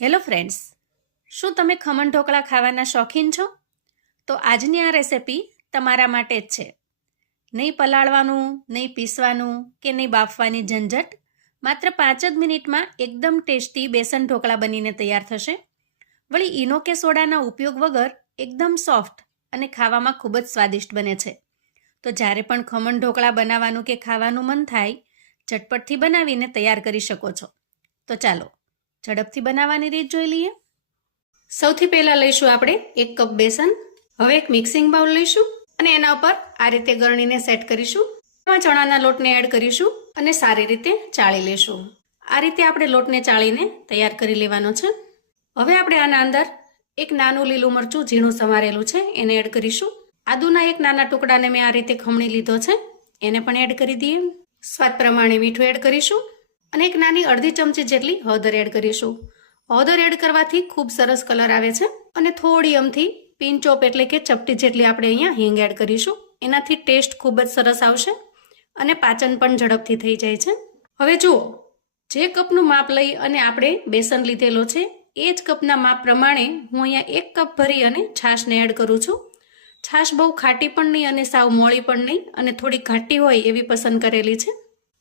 Hello friends, શું તમે ખમણ ઢોકળા ખાવાના શોખીન છો? તો આજની આ રેસિપી તમારા માટે જ છે. નહીં પલાળવાનું, નહીં પીસવાનું કે નહીં બાફવાની ઝંઝટ. માત્ર 5 જ મિનિટમાં એકદમ ટેસ્ટી બેસન ઢોકળા બનીને તૈયાર થશે. વળી ઈનો કે સોડાના ઉપયોગ વગર એકદમ સોફ્ટ અને ખાવામાં ખૂબ જ સ્વાદિષ્ટ બને છે. તો જ્યારે પણ ખમણ ઢોકળા બનાવવાનું કે ખાવાનું મન થાય, ઝટપટથી બનાવીને તૈયાર કરી શકો છો. તો ચાલો ઝડપથી બનાવવાની રીત જોઈ લઈએ. સૌથી પહેલાં લઈશું આપણે 1 કપ બેસન. હવે એક મિક્સિંગ બાઉલ લઈશું અને એના ઉપર આ રીતે ગળણીને સેટ કરીશું. એમાં ચણાના લોટને એડ કરીશું અને સારી રીતે ચાળી લેશું. આ રીતે આપણે લોટને ચાળીને તૈયાર કરી લેવાનો છે. હવે આપણે આના અંદર એક નાનું લીલું મરચું ઝીણું સમારેલું છે એને એડ કરીશું. આદુના એક નાના ટુકડાને મેં આ રીતે ખમણી લીધો છે, એને પણ એડ કરી દઈએ. સ્વાદ પ્રમાણે મીઠું એડ કરીશું અને એક નાની અડધી ચમચી જેટલી હળદર એડ કરીશું. હળદર એડ કરવાથી ખૂબ સરસ કલર આવે છે અને થોડી અમથી પિંચ ઓફ એટલે કે ચપટી જેટલી આપણે અહીંયા હિંગ એડ કરીશું. એનાથી ટેસ્ટ ખૂબ જ સરસ આવશે અને પાચન પણ ઝડપથી થઈ જાય છે. હવે જુઓ, જે કપનું માપ લઈ અને આપણે બેસન લીધેલો છે એ જ કપના માપ પ્રમાણે હું અહીંયા 1 કપ ભરી અને છાશને એડ કરું છું. છાશ બહુ ખાટી પણ નહીં અને સાવ મોળી પણ નહીં અને થોડી ઘાટી હોય એવી પસંદ કરેલી છે.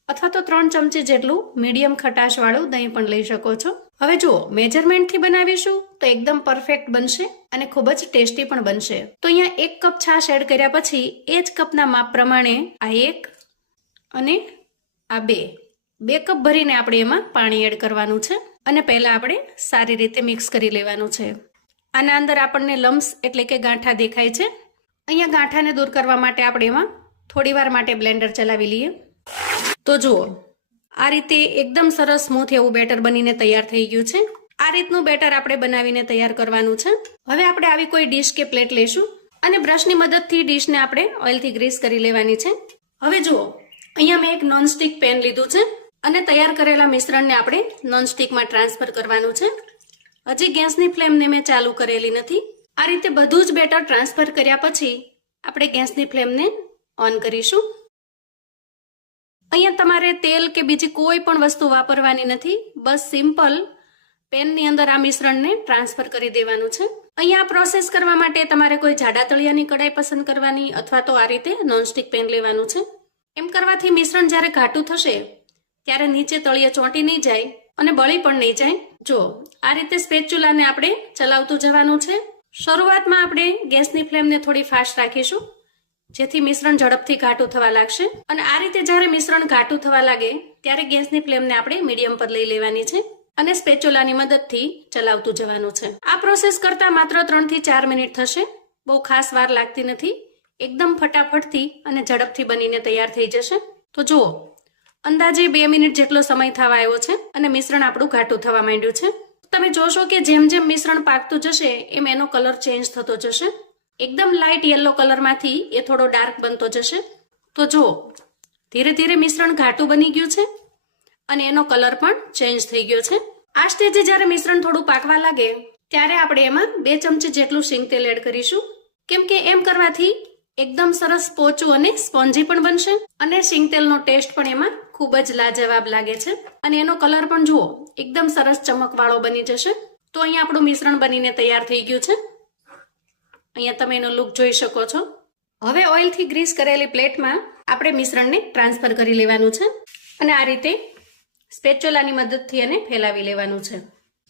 અથવા તો 3 ચમચી જેટલું મીડિયમ ખટાશવાળું દહીં પણ લઈ શકો છો. હવે જુઓ, મેજરમેન્ટથી બનાવીશું તો એકદમ પરફેક્ટ બનશે અને ખૂબ જ ટેસ્ટી પણ બનશે. તો અહીંયા 1 કપ છાશ એડ કર્યા પછી એ જ કપના માપ પ્રમાણે આ 1 અને આ 2 કપ ભરીને આપણે એમાં પાણી એડ કરવાનું છે અને પહેલાં આપણે સારી રીતે મિક્સ કરી લેવાનું છે. આના અંદર આપણને લમ્સ એટલે કે ગાંઠા દેખાય છે. અહીંયા ગાંઠાને દૂર કરવા માટે આપણે એમાં થોડીવાર માટે બ્લેન્ડર ચલાવી લઈએ. તો જુઓ, આ રીતે એકદમ સરસ સ્મૂથ એવું બેટર બનીને તૈયાર થઈ ગયું છે. આ રીતનું બેટર આપણે બનાવીને તૈયાર કરવાનું છે. હવે આપણે આવી કોઈ ડીશ કે પ્લેટ લઈશું અને બ્રશની મદદથી ડીશને આપણે ઓઇલથી ગ્રીસ કરી લેવાની છે. હવે જુઓ, અહીંયા મેં એક નોનસ્ટિક પેન લીધું છે અને તૈયાર કરેલા મિશ્રણને આપણે નોનસ્ટિકમાં ટ્રાન્સફર કરવાનું છે. હજી ગેસની ફ્લેમને મેં ચાલુ કરેલી નથી. આ રીતે બધું જ બેટર ટ્રાન્સફર કર્યા પછી આપણે ગેસની ફ્લેમને ઓન કરીશું. અહીંયા તમારે તેલ કે બીજી કોઈ પણ વસ્તુ વાપરવાની નથી. બસ સિમ્પલ પેનની અંદર આ મિશ્રણને ટ્રાન્સફર કરી દેવાનું છે. અહીંયા પ્રોસેસ કરવા માટે તમારે કોઈ જાડા તળિયાની કડાઈ પસંદ કરવાની અથવા તો આ રીતે નોનસ્ટિક પેન લેવાનું છે. એમ કરવાથી મિશ્રણ જ્યારે ઘાટું થશે ત્યારે નીચે તળિયે ચોંટી નહીં જાય અને બળી પણ નહીં જાય. જો આ રીતે સ્પેચ્યુલાને આપણે ચલાવતું જવાનું છે. શરૂઆતમાં આપણે ગેસની ફ્લેમને થોડી ફાસ્ટ રાખીશું જેથી મિશ્રણ ઝડપથી ઘાટું થવા લાગશે અને આ રીતે જ્યારે મિશ્રણ ઘાટું થવા લાગે ત્યારે ગેસની ફ્લેમને આપણે મીડિયમ પર લઈ લેવાની છે અને સ્પેચ્યુલાની મદદથી ચલાવતું જવાનું છે. આ પ્રોસેસ કરતા માત્ર 3 થી 4 મિનિટ થશે. બહુ ખાસ વાર લાગતી નથી. એકદમ ફટાફટથી અને ઝડપથી બનીને તૈયાર થઈ જશે. તો જુઓ, અંદાજે 2 મિનિટ જેટલો સમય થવા આવ્યો છે અને મિશ્રણ આપણું ઘાટું થવા માંડ્યું છે. તમે જોશો કે જેમ જેમ મિશ્રણ પાકતું જશે એમ એનો કલર ચેન્જ થતો જશે. એકદમ લાઇટ યલો કલરમાંથી એ થોડો ડાર્ક બનતો જશે. તો જુઓ, ધીરે ધીરે મિશ્રણ ઘાટું બની ગયું છે અને એનો કલર પણ ચેન્જ થઈ ગયો છે. આ સ્ટેજે જ્યારે મિશ્રણ થોડું પાકવા લાગે ત્યારે આપણે એમાં 2 ચમચી જેટલું સિંગ તેલ એડ કરીશું. કેમ કે એમ કરવાથી એકદમ સરસ પોચું અને સ્પોન્જી પણ બનશે અને સિંગ તેલનો ટેસ્ટ પણ એમાં ખૂબ જ લાજવાબ લાગે છે અને એનો કલર પણ જુઓ એકદમ સરસ ચમકવાળો બની જશે. તો અહીંયા આપણું મિશ્રણ બનીને તૈયાર થઈ ગયું છે. અહીંયા તમે એનો લુક જોઈ શકો છો. હવે ઓઇલથી ગ્રીસ કરેલી પ્લેટમાં આપણે મિશ્રણને ટ્રાન્સફર કરી લેવાનું છે અને આ રીતે સ્પેચ્યુલાની મદદથી એને ફેલાવી લેવાનું છે.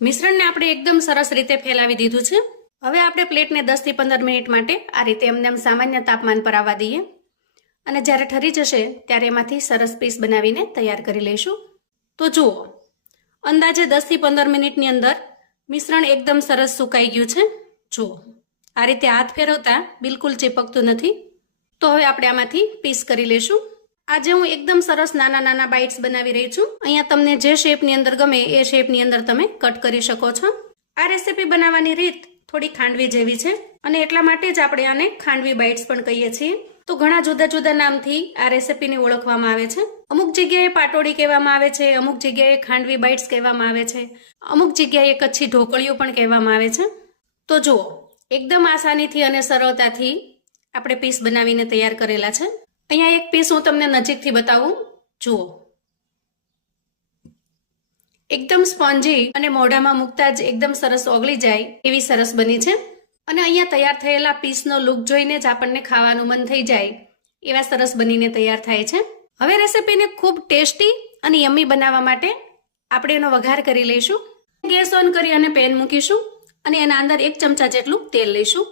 મિશ્રણને આપણે એકદમ સરસ રીતે ફેલાવી દીધું છે. હવે આપણે પ્લેટને 10 થી 15 મિનિટ માટે આ રીતે એમને સામાન્ય તાપમાન પર આવવા દઈએ અને જ્યારે ઠરી જશે ત્યારે એમાંથી સરસ પીસ બનાવીને તૈયાર કરી લઈશું. તો જુઓ, અંદાજે 10 થી 15 મિનિટની અંદર મિશ્રણ એકદમ સરસ સુકાઈ ગયું છે. જુઓ, આ રીતે હાથ ફેરવતા બિલકુલ ચીપકતું નથી. તો હવે આપણે આમાંથી પીસ કરી લઈશું. આજે હું એકદમ સરસ નાના નાના બાઇટ્સ બનાવી રહી છું. અહીંયા તમને જે શેપની અંદર ગમે એ શેપની અંદર તમે કટ કરી શકો છો. આ રેસીપી બનાવવાની રીત થોડી ખાંડવી જેવી છે અને એટલા માટે જ આપણે આને ખાંડવી બાઇટ્સ પણ કહીએ છીએ. તો ઘણા જુદા જુદા નામથી આ રેસીપીને ઓળખવામાં આવે છે. અમુક જગ્યાએ પાટોડી કહેવામાં આવે છે, અમુક જગ્યાએ ખાંડવી બાઇટ્સ કહેવામાં આવે છે, અમુક જગ્યાએ કચ્છી ઢોકળીઓ પણ કહેવામાં આવે છે. તો જુઓ, એકદમ આસાનીથી અને સરળતાથી આપણે પીસ બનાવીને તૈયાર કરેલા છે. અહીંયા એક પીસ હું તમને નજીકથી બતાવું. જુઓ, એકદમ સ્પોન્જી અને મોઢામાં મૂકતા જ એકદમ સરસ ઓગળી જાય એવી સરસ બની છે. અને અહીંયા તૈયાર થયેલા પીસનો લુક જોઈને જ આપણને ખાવાનું મન થઈ જાય એવા સરસ બનીને તૈયાર થાય છે. હવે રેસીપીને ખૂબ ટેસ્ટી અને યમ્મી બનાવવા માટે આપણે એનો વઘાર કરી લઈશું. ગેસ ઓન કરી અને પેન મૂકીશું અને એના અંદર 1 ચમચા જેટલું તેલ લઈશું.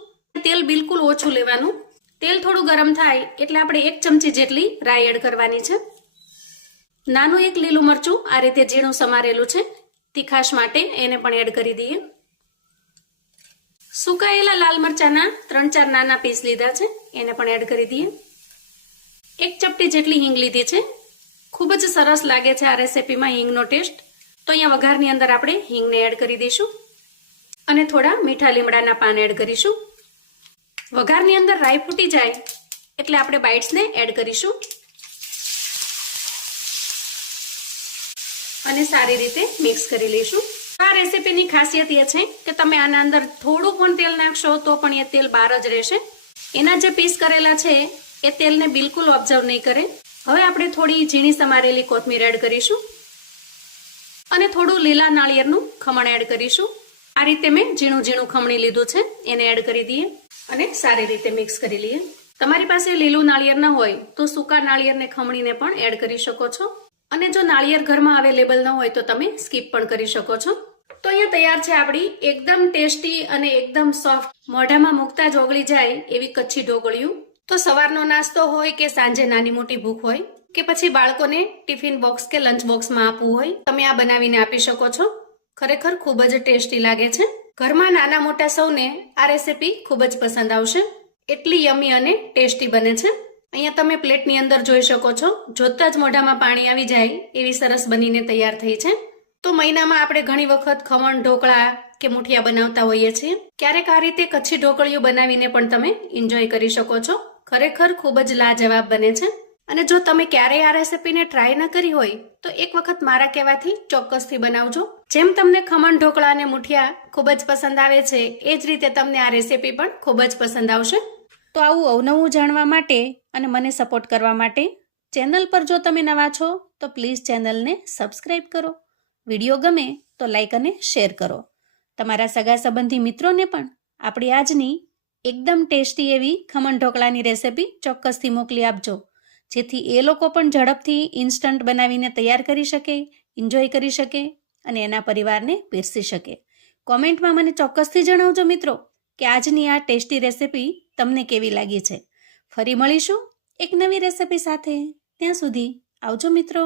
તેલ બિલકુલ ઓછું લેવાનું. તેલ થોડું ગરમ થાય એટલે આપણે 1 ચમચી જેટલી રાઈ એડ કરવાની છે. નાનું એક લીલું મરચું આ રીતે ઝીણું સમારેલું છે તીખાશ માટે, એને પણ એડ કરી દઈએ. સુકાયેલા લાલ મરચાના 3-4 નાના પીસ લીધા છે, એને પણ એડ કરી દઈએ. 1 ચપટી જેટલી હિંગ લીધી છે. ખૂબ જ સરસ લાગે છે આ રેસીપીમાં હિંગનો ટેસ્ટ. તો અહીંયા વઘારની અંદર આપણે હિંગને એડ કરી દઈશું અને થોડા મીઠા લીમડાના પાન એડ કરીશું. વઘારની અંદર રાઈ ફૂટી જાય એટલે આપણે બાઇટ્સને એડ કરીશું અને સારી રીતે મિક્સ કરી લઈશું. આ રેસીપીની ખાસિયત એ છે કે તમે આના અંદર થોડું પણ તેલ નાખશો તો પણ એ તેલ બહાર જ રહેશે. એના જે પીસ કરેલા છે એ તેલને બિલકુલ ઓબ્ઝર્વ નહીં કરે. હવે આપણે થોડી ઝીણી સમારેલી કોથમીર એડ કરીશું અને થોડું લીલા નાળિયેરનું ખમણ એડ કરીશું. આ રીતે મેં ઝીણું ઝીણું ખમણી લીધું છે, એને એડ કરી દઈએ અને સારી રીતે મિક્સ કરી લઈએ. તમારી પાસે લીલું નાળિયેર ન હોય તો સૂકા નાળિયેરને ખમણીને પણ એડ કરી શકો છો અને જો નાળિયેર ઘરમાં અવેલેબલ ન હોય તો તમે સ્કીપ પણ કરી શકો છો. તો અહીંયા તૈયાર છે આપણી એકદમ ટેસ્ટી અને એકદમ સોફ્ટ, મોઢામાં મૂકતા જ ઓગળી જાય એવી કચ્છી ઢોકળિયું. તો સવારનો નાસ્તો હોય કે સાંજે નાની મોટી ભૂખ હોય કે પછી બાળકોને ટિફિન બોક્સ કે લંચ બોક્સમાં આપવું હોય, તમે આ બનાવીને આપી શકો છો. ખરેખર ખૂબ જ ટેસ્ટી લાગે છે. ઘરમાં નાના મોટા સૌને આ રેસીપી ખૂબ જ પસંદ આવશે. એટલી યમ્મી અને ટેસ્ટી બને છે. અહીંયા તમે પ્લેટની અંદર જોઈ શકો છો, જોતા જ મોઢામાં પાણી આવી જાય એવી સરસ બનીને તૈયાર થઈ છે. તો મહિનામાં આપણે ઘણી વખત ખમણ, ઢોકળા કે મુઠિયા બનાવતા હોઈએ છીએ. ક્યારેક આ રીતે કચ્છી ઢોકળિયું બનાવીને પણ તમે એન્જોય કરી શકો છો. ખરેખર ખૂબ જ લાજવાબ બને છે. અને જો તમે ક્યારેય આ રેસીપીને ટ્રાય ન કરી હોય તો એક વખત મારા કહેવાથી ચોક્કસથી બનાવજો. જેમ તમને ખમણ, ઢોકળા અને મુઠિયા ખૂબ જ પસંદ આવે છે એ જ રીતે તમને આ રેસીપી પણ ખૂબ જ પસંદ આવશે. તો આવું અવનવું જાણવા માટે અને મને સપોર્ટ કરવા માટે ચેનલ પર જો તમે નવા છો તો પ્લીઝ ચેનલને સબસ્ક્રાઇબ કરો. વિડીયો ગમે તો લાઈક અને શેર કરો. તમારા સગા સંબંધી મિત્રોને પણ આપણી આજની એકદમ ટેસ્ટી એવી ખમણ ઢોકળાની રેસીપી ચોક્કસથી મોકલી આપજો, જેથી એ લોકો પણ ઝડપથી ઇન્સ્ટન્ટ બનાવીને તૈયાર કરી શકે, એન્જોય કરી શકે અને એના પરિવારને પીરસી શકે. કોમેન્ટમાં મને ચોક્કસથી જણાવજો મિત્રો કે આજની આ ટેસ્ટી રેસીપી તમને કેવી લાગી છે. ફરી મળીશું એક નવી રેસીપી સાથે. ત્યાં સુધી આવજો મિત્રો.